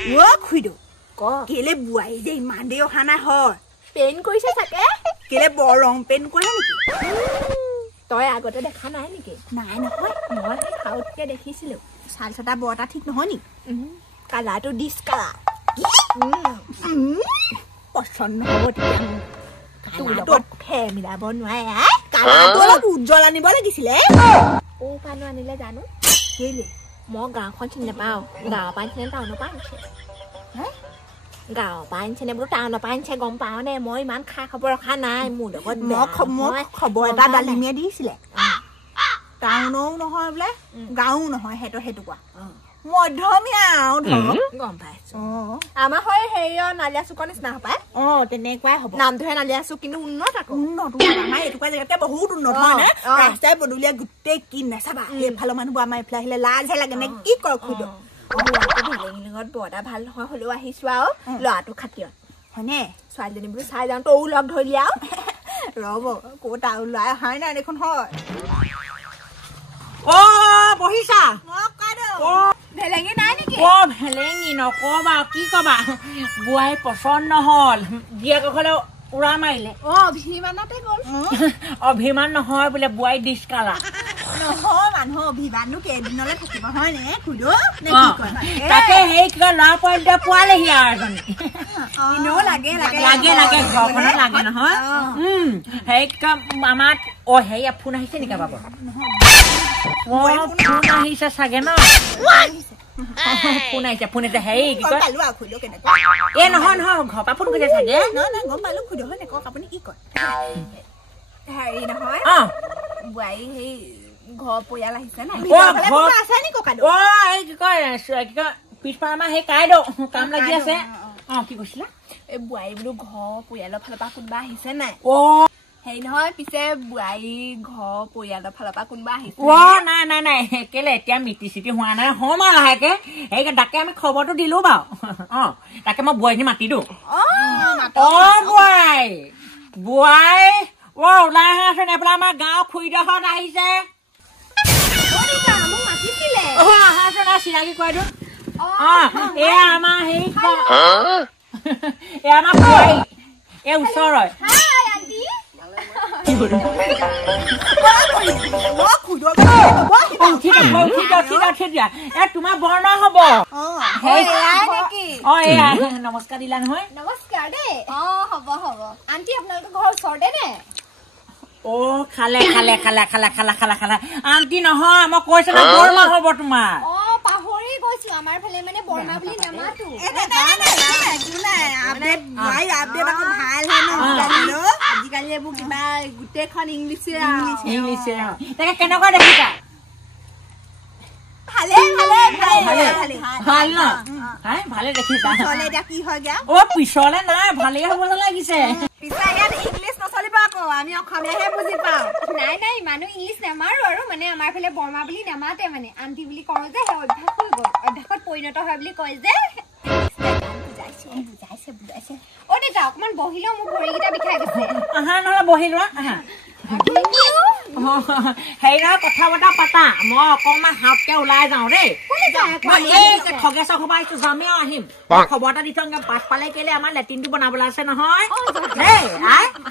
ও খুইদো ক কেলে বুয়াই যে ইমান দে অহা নাই হয় পেন কৰিছে চাগে কেলে বৰ ৰং পেন কৰে নেকি তই আগতে দেখা নাই নেকি নাই নহয় মই খাউতকে দেখিছিলো চাল ছটা বৰটা ঠিক নহয় নি কালাৰটো ডিছ কালাৰ পছন্দ হ'ব তেতিয়া তোৰ লগত ফে মিলাব নোৱাৰে কালাৰটো অলপ উজ্জ্বল আনিব লাগিছিলে ও পানো আনিলে জানো কেলে মই গাঁওখন চিনি নাপাওঁ গাঁৱৰ পৰা আনিছে টাউনৰ পৰা আনিছে গাঁৱৰ পৰা আনিছে নে বোলো টাউনৰ পৰা আনিছে গম পাওঁ নে মই ইমান খা খবৰ ৰখা নাই মোৰ লগত মই খবৰ এটা ডালিমিয়ে দিছিলে টাউনো নহয় বোলে গাঁও নহয় সেইটো কোৱা মধ্যমীয়া গম পাইছো আমাৰ হয় হেৰিয়ৰ নালিয়া চুকৰ নিচিনা হপায় তেনেকুৱাই হ'ব নামটোহে নালিয়া চুক কিন্তু উন্নত আকৌ উন্নত আমাৰ এইটুকুৰা জেগাতকে বহুত উন্নত হয় নে ৰাস্তাই পদূলিয়ে গোটেই কি নাচাবা এইফালৰ মানুহবোৰ আমাৰ এইফালে আহিলে লাজহে লাগে নে কি কৰ খুদ লগত বৰ এটা ভাল নহয় হ'লেও আহিছো আৰু ল'ৰাটো খাতিৰত হয়নে ছোৱালীজনী বোলো চাই যাওঁ তয়ো লগ ধৰিলি আৰু ৰ'ব ক'ত আৰু ল'ৰাই অহাই নাই দেখোন হয় বহিছা ভেলেঙি নাই নেকি ভেলেঙি নকবা কি কবা বুৱাই পচন্দ নহল জীয়েকসকলে উৰা মাৰিলে অভিমানতে গ'ল অভিমান নহয় বোলে বুৱাই ডিছ কালাৰ নহয় মানুহ অভিমাননো কেইদিনলৈ থাকিব হয় নে খুদো তাকে সেই কিবা ল'ৰা পোৱালি পোৱালেহি আৰু এজনী লাগে ঘৰখনত লাগে নহয় সেই আমাৰ হেৰি ফোন আহিছে নেকি বাবা ফোন আহিছে চাগে ন ফোন আহিছে ফোন এতিয়া হেৰি কি কয় এই নহয় ঘৰৰ পৰা ফোন কৰিছে চাগে গম পালো খুদো হয় নেকক আপুনি কি কয় হেৰি নহয় বোৱাৰী সেই ঘৰ পৰিয়াল আহিছে নাই আছে নি ককালো এই কি কয় পিছপাৰ আমাৰ সেই কাইদেউ কাম লাগি আছে কি কৈছিলা এই বোৱাৰী বোলো ঘৰ পৰিয়ালৰ ফালৰ পৰা কোনোবা আহিছে নাই হেৰি নহয় পিছে বোৱাৰী ঘৰ পৰিয়ালৰ ফালৰ পৰা কোনোবা আহিছে নাই কেলে এতিয়া মিতি চিটি হোৱা নাই হ'ম আৰু লাহেকে সেই তাকে আমি খবৰটো দিলো বাৰু তাকে মই বোৱাৰীজনী মাতি দিওঁ বোৱাৰী ওলাই আহাচোন এইফালে আমাৰ গাঁও খুৰীদেউহঁত আহিছে আহাচোন চিনাকি কৰাই দিওঁ এয়া আমাৰ হেৰি এয়া আমাৰ বোৱাৰী এই ওচৰৰে তোমাৰ বৰ্ণ হব নমস্কাৰ দিলা নহয় নমস্কাৰ দেই হ'ব আন্টি আপোনালোকৰ ঘৰৰ ওচৰতে নে খালে আন্টি নহয় মই কৈছো না বৰমা হব তোমাৰ পাহৰি গৈছো আমাৰ ফালে মানে বৰমা বুলি নামাতো আজিকালি এইবোৰ কিবা গোটেইখন ইংলিছে তাকে কেনেকুৱা দেখিছা ভালে দেখিছা কি হয় পিছলে নাই ভালেই হব লাগিছে ইংলিছ নচলিব আকৌ আমি অসমীয়াহে বুজি পাওঁ নাই ইমানো ইংলিছ নামাৰো আৰু মানে আমাৰ ফালে বৰমা বুলি নামাতে মানে আন্টি বুলি কওঁ যে সেই অভ্যাস হৈ গ'ল অভ্যাসত পৰিণত হয় বুলি কয় যে বুজাইছে দেউতা অকমান বহিলেও মোৰ ভৰিকেইটা বিষাই গৈছে নহলে বহি লোৱা হেৰি কথা বতৰা পাতা মই অকমান হাতকে ওলাই যাওঁ দেই খগেশ্বৰ খবৰ আহিছো যামেও আহিম খবৰ এটা দি থওঁ পাছফালে কেলে আমাৰ লেট্ৰিনটো বনাবলৈ আছে নহয়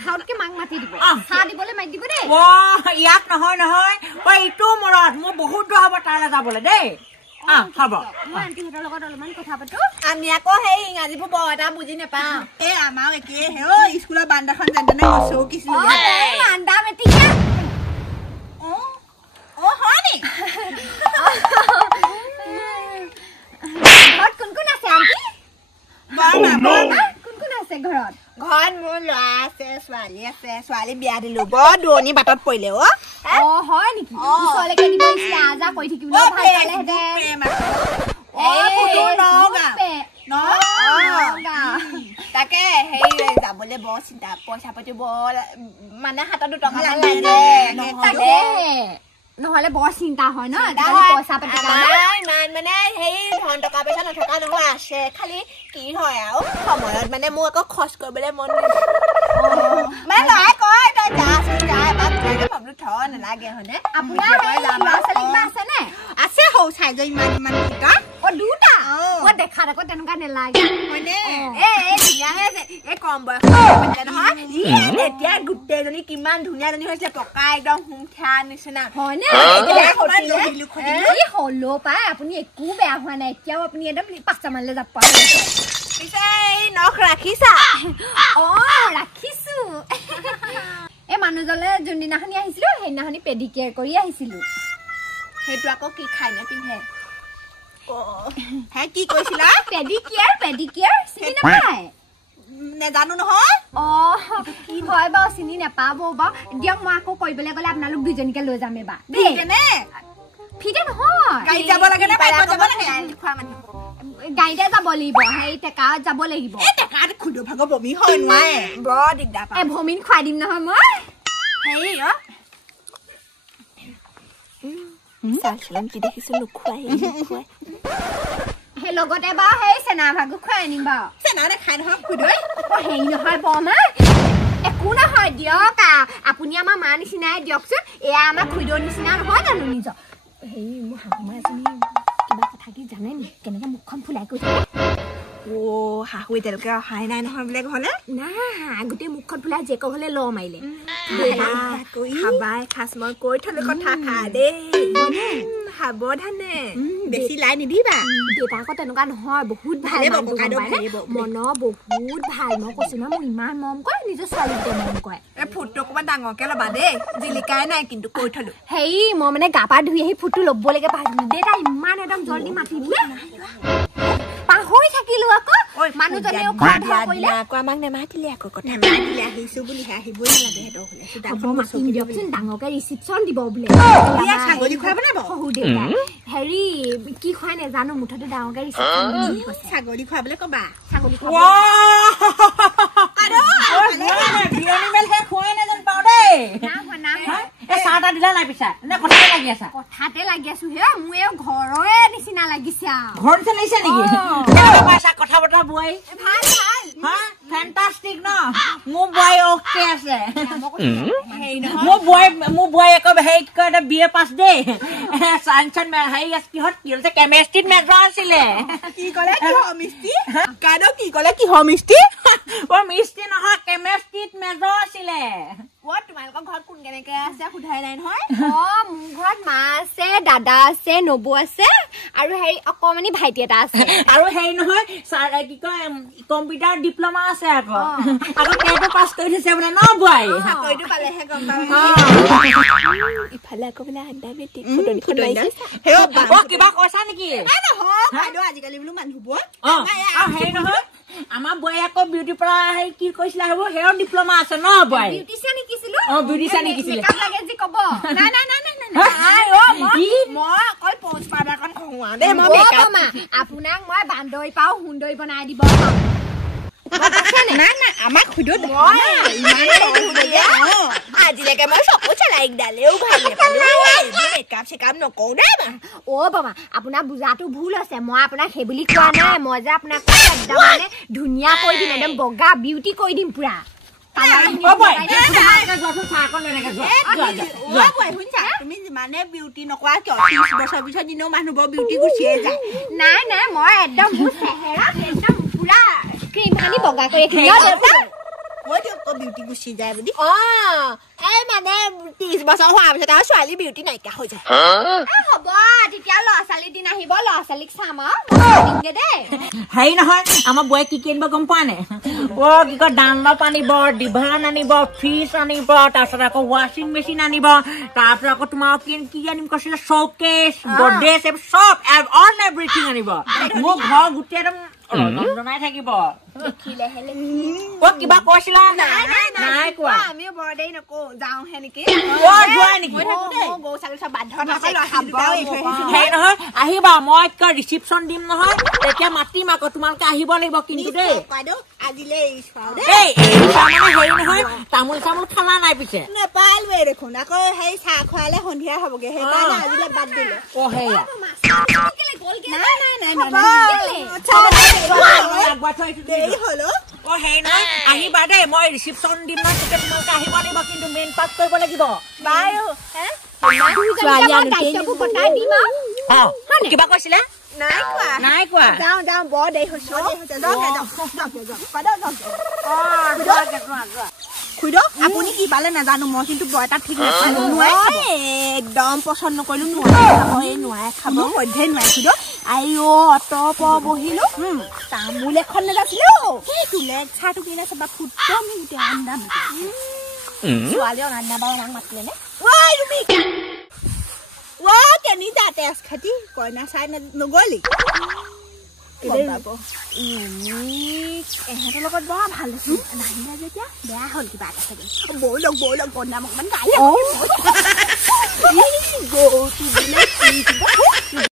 হাতকে মাক মাতি দিব চাহ দিবলৈ মাতি দিব দেই ইয়াত নহয় ইটো মূৰত মোৰ বহুত দূৰ হ'ব তালৈ যাবলৈ দেই হ'ব আন্টিহঁতৰ লগত অলপমান কথা পাতো আমি আকৌ সেই ইংৰাজীবোৰ বৰ এটা বুজি নাপাওঁ এই আমাৰো একেই স্কুলৰ বান্দাখন যেনে চৌকিছিলো আন্দা মেটিকা হয় নি ঘৰত কোন আছে আন্টি কোন আছে ঘৰত মোৰ ল'ৰা আছে ছোৱালী আছে ছোৱালী বিয়া দিলো বৰ দূৰণি বাটত পৰিলে হয় নেকি ওচৰলৈকে দিব আজা কৈ থাকিবলৈ ভাল তাকে সেই যাবলৈ বৰ চিন্তা পইচা পাতি বৰ মানে হাতত 2 টকা লাগে নহলে বৰ চিন্তা হয় ন পইচা পাতি ইমান মানে সেই ধন টকা পইচা নথকা নহয় আছে খালি কি হয় আৰু সময়ত মানে মোৰ আকৌ খৰচ কৰিবলৈ মন মানে ল'ৰাই কয় তই যাচোন যা এবাৰ ভাবলো থ নালাগে হয়নে আপোনাৰ আছে নে আছে সৌ চাইজ ইমান দুটা দুটা মই দেখাত আকৌ তেনেকুৱা নেলাগে হয়নে ধুনীয়া হৈ আছে এই কম বয়স নহয় এতিয়া গোটেইজনী কিমান ধুনীয়াজনী হৈছে পকা একদম হুমঠা নিচিনা হয়নে হলো পাই আপুনি একো বেয়া হোৱা নাই এতিয়াও আপুনি একদম 5টা মানলৈ যাব পাৰে পিছে এই নখ ৰাখিছা ৰাখিছো এই মানুহজনে যোনদিনাখনি আহিছিলো সেইদিনাখনি পেডিকেয়াৰ কৰি আহিছিলো সেইটো আকৌ কি খাই নে পিন্ধে হে কি কৈছিলা পেডিকেয়াৰ চিনি নাপায় নেজানো নহয় কি হয় বাৰু চিনি নাপাব বাৰু দিয়ক মই আকৌ কৰিবলৈ গ'লে আপোনালোক দুজনীকে লৈ যাম এবাৰ ফিটে নহয় গাড়ী যাব লাগে নে বাইকত যাব লাগে খোৱা মানুহ গাড়ীতে যাব লাগিব সেই টেকাত যাব লাগিব টেকাত খুদো ভাগ বমি হয় নোৱাৰে বৰ দিগদাৰ পায় ভমিন খুৱাই দিম নহয় মই হেৰি চালচলন কি দেখিছো নোখোৱাই সেই লগতে বাৰু সেই চেনা ভাগো খুৱাই আনিম বাৰু চেনা নেখাই নহয় খুদৈ হেৰি নহয় বৰমা একো নহয় দিয়ক আপুনি আমাৰ মা নিচিনাই দিয়কচোন এয়া আমাৰ খুইদৰ নিচিনা নহয় জানো নিজৰ হেৰি মোৰ শাহুমা এজনী কিবা কথা কি জানে নি কেনেকে মুখখন ফুলাই কৰি থাকে শাহু এতিয়ালৈকে অহাই নাই নহয় বোলে ঘৰলে নাই গোটেই মুখখন ফুলাই জেকৰ ঘৰলে ল মাৰিলে খাবাই খাচ মই কৈ থলো কথা খা দেই সাৱধানে বেছি লাই নিদিবা দেউতা আকৌ তেনেকুৱা নহয় বহুত ভাল মনৰ বহুত ভাল মই কৈছো নহয় মোক ইমান মৰম কৰে নিজৰ ছোৱালীকে মৰম কৰে এই ফুটটো অকণমান ডাঙৰকে ল'বা দেই জিলিকাই নাই কিন্তু কৈ থলো হেৰি মই মানে গা পা ধুই আহি ফুটটো ল'বলৈকে পাহৰিলো দেউতা ইমান একদম জলদি মাতি দিলে পাহৰি থাকিলো আকৌ মানুহজনেও আকৌ আমাক নেমাতিলে আকৌ কথা মাতিলে আহিছো বুলি আহিবই নালাগে দিয়কচোন ডাঙৰকে ৰিচিপশ্যন দিব বোলে ছাগলী খুৱাব নে হেৰি কি খুৱাই নাজানো মুঠতে ডাঙৰকে ৰিচিপশ্যন ছাগলী খুৱাবলৈ কবা ছাগলী কথাতে লাগি আছো হে মোৰ ঘৰৰে নিচিনা লাগিছে ঘৰ চলাইছে নেকি কথা বতৰা বোৱাই ফেণ্টাষ্টিক ন মোৰ বোৱাই অকে আছে মোৰ বোৱাই আকৌ হেৰি কয় BA পাছ দেই চাইন্সত হেৰি কিহত কি হৈছে কেমেষ্ট্ৰিত মেজৰ আছিলে কি ক'লে কিহৰ মিস্ত্ৰী কাইদেউ কি ক'লে কিহৰ মিস্ত্ৰী মিস্ত্ৰী নহয় কেমেষ্ট্ৰিত মেজৰ আছিলে তোমালোকৰ ঘৰত কোন কেনেকে আছে সোধাই নাই নহয় মোৰ ঘৰত মা আছে দাদা আছে নবৌ আছে আৰু হেৰি অকমানি ভাইটি এটা আছে আৰু হেৰি নহয় কি কয় কম্পিউটাৰ ডিপ্ল'মা আছে আকৌ কেইটো পাছ কৰি থৈছে বোলে ন বোৱাই চাকৰিটো পালেহে গম পাম ইফালে আকৌ বোলে আন্দা বেটি কিবা কৈছা নেকি আজিকালি বোলো মানুহবোৰ হেৰি নহয় আমাৰ বোৱাই আকৌ বিউটি পৰা কি কৈছিলা হ'ব হেয়াৰ ডিপ্ল'মা আছে ন বোৱাই বিউটিচিয়ান শিকিছিলো বিউটিচিয়ান শিকিছিলে লাগে যি ক'ব নাই মই অকল প'জ পাউডাৰখন খুওৱা দেই আপোনাক মই বান্দৰী পাও সুন্দৰী বনাই দিব আমাক সুধো আজিলৈকে মই চকু চলাইকডালেও ভাল নাপালো মেকআপ চেকআপ নকৰো দেই বাবা আপোনাৰ বুজাটো ভুল হৈছে মই আপোনাক সেই বুলি কোৱা নাই মই যে আপোনাক একদম মানে ধুনীয়া কৰি দিম একদম বগা বিউটি কৰি দিম পুৰা তুমি যিমানে বিউটি নকৰা কিয় 30 বছৰ পিছত দিনেও মানুহবোৰ বিউটি গুচিয়ে যায় নাই মই একদম একদম পুৰা ক্ৰীম সানি বগা কৰি বিউটি গুচি যায় বুলি এই মানে 30 বছৰ হোৱাৰ পিছত আৰু ছোৱালী বিউটি নাইকিয়া হৈ যায় হ'ব তেতিয়া ল'ৰা ছোৱালীৰ দিন আহিব ল'ৰা ছোৱালীক চাম দেই হেৰি নহয় আমাৰ বোৱাই কি আনিব গম পোৱা নে কি কয় ডানলপ আনিব ডিভান আনিব ফ্ৰিজ আনিব তাৰপিছত আকৌ ৱাশ্বিং মেচিন আনিব তাৰপিছত আকৌ তোমাৰ কি আনিম কৈছিলে শ্ব'কেছ গড্ৰেজ চব অল এভৰিথিং আনিব মোৰ ঘৰ গোটেই একদম জনাই থাকিব কিবা কৈছিলা নাই কোৱা আমিও বৰ দেৰি নকৰো যাওঁহে নেকি গৰু ছাগলী চব বান্ধ হেৰি নহয় আহিবা মই ৰিচিপশ্যন দিম নহয় তেতিয়া মাতিম আকৌ তোমালোকে আহিব লাগিব কিন্তু দেই আজিলৈ হেৰি নহয় তামোল চামোল খালা নাই পিছে নেপালোৱে দেখোন আকৌ সেই চাহ খোৱালে সন্ধিয়া হ'বগে সেইকাৰণে আজিলৈ বাদ দিলো সেয়া হেৰি নহয় আহিবা দেই মই ৰিচিপশ্যন দিম নহয় তেতিয়া তোমালোকে আহিব লাগিব কিন্তু মেইন পাৰ্ট কৰিব লাগিব বাৰু কিবা কৈছিলা নাই কোৱা যাওঁ বৰ দেৰি হৈছে খুইদেউ আপুনি কি পালে নাজানো মই কিন্তু বৰ এটা ঠিক নাপালো একদম পচন্দ নকৰিলো নোৱাৰে খাব সধ্যে নোৱাৰে খুইদেউ আইঅ অট প বহিলো তামোল এখন নাছিলে তোলে চাহটো কিনে চাবা ফুটম গোটেই আন্দা ছোৱালী অনান্য বাৰু আমাক মাতিলে নে কেনি যা তেজ খাতি কইনা চাই নগলি এহেঁতৰ লগত বৰ ভাল আছিল নাহিলে যেতিয়া বেয়া হ'ল কিবা এটা চাগে বৈ লগ বনাম অকমান গাই